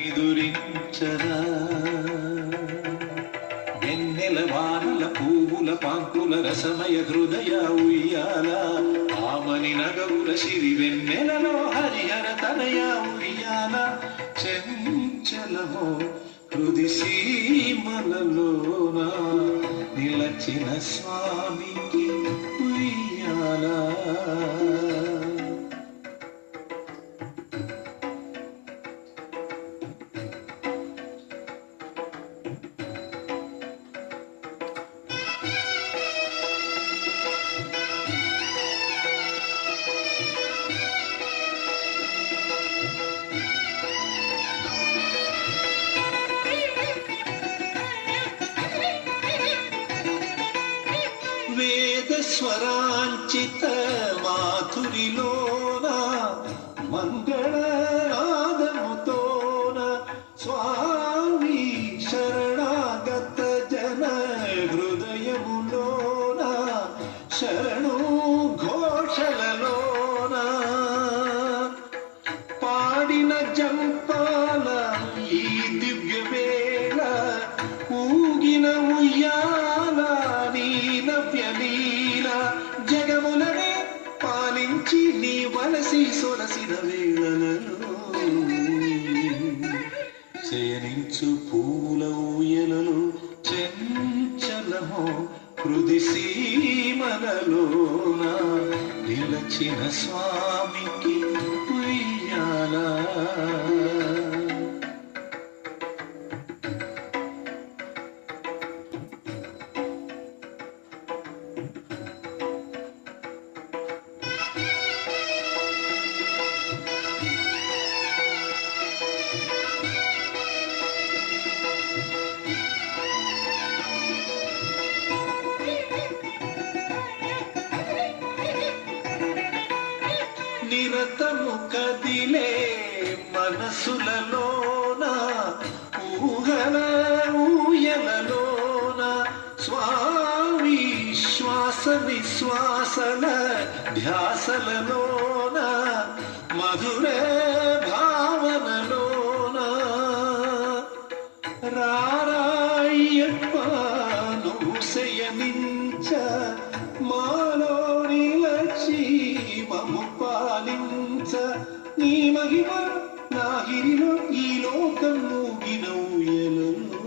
ఎదురించరా వెన్నెల వానల పువ్వుల పాంకుల రసమయ హృదయ ఉయ్యాల ఆమని నగవుల సిరి వెన్నెలలో హరిహర తనయ ఉయ్యాల చెంచలమో హృది సీమలలోన నిలచిన స్వామికి ఉయ్యాల. వేద స్వరాంచిత మాధురిలోన మంగళనాదముతోన స్వామి శరణాగత జన హృదయములోన శరణు ఘోషలలోన పాడిన జంపాల ఈ దివ్య వేళ ఊగిన ఉయ్యాల జగములనే పాలించి నీ వలసి సొలసిన వేళలలో శయనించు పూల ఊయలలో చెంచలమో హృది సీమలలోన నిలచిన స్వామికి ఉయ్యాల. నిరతము కదిలే మనసులలోన ఊహల ఊయలలోన స్వామి శ్వాస నిశ్వాసల ధ్యాసలలోన మధుర భావనలోన రారాయ్యప్ప నువ్వు శయనించ మాలో నిలచి మము పాలించ నీ మహిమ నాగిరిలో ఈ లోకం మూగిన ఊయలలో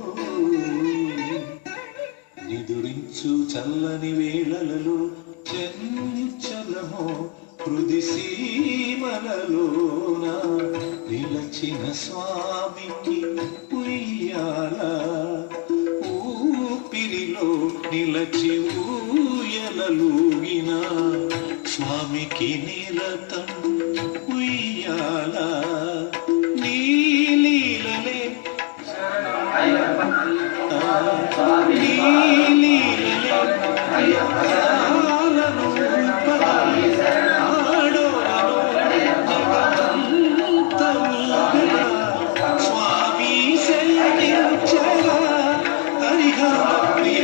నిదురించు చల్లని వేళలలో చెంచలమో హృది సీమలలోన నిలచిన స్వామికి ఉయ్యాల. ఊపిరిలో నిలచి ఊయలలూగిన స్వామికి నిరతం ఉయ్యాల. నీలీలలే స్వామి శయనించగా హరిహర ప్రియ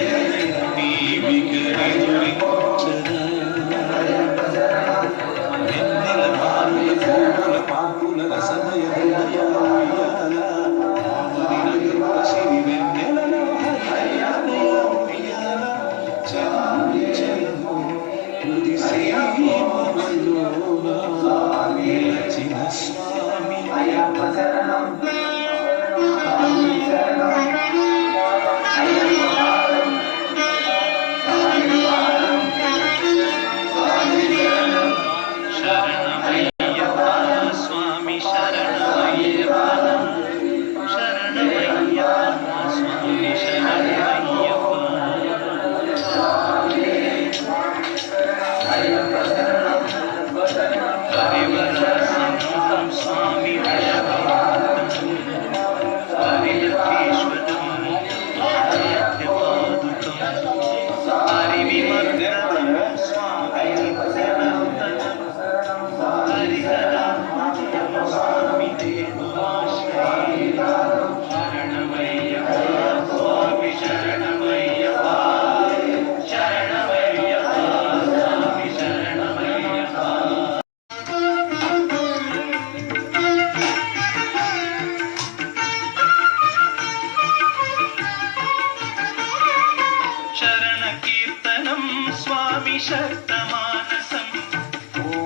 शतमानसं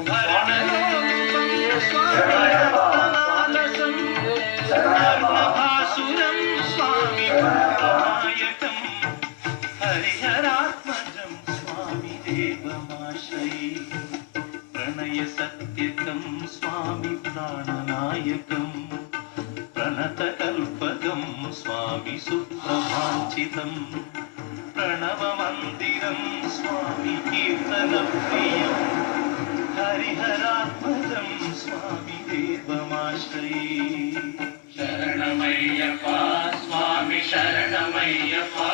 भरणरूपं स्वामिरत्नालसं स्वर्णभासुरं स्वामि भूतनायकं हरिहरात्मजं स्वामि देवमाश्रये प्रणयसत्यकं स्वामि प्राणनायकं प्रणतकल्पकं स्वामि सुप्रभाञ्चितं प्रणवमन्दिरं स्वामि कीर्तनप्रियं हरिहरात्मजं स्वामि देवमाश्रये शरणमय्यप्पा स्वामि शरणमय्यप्पा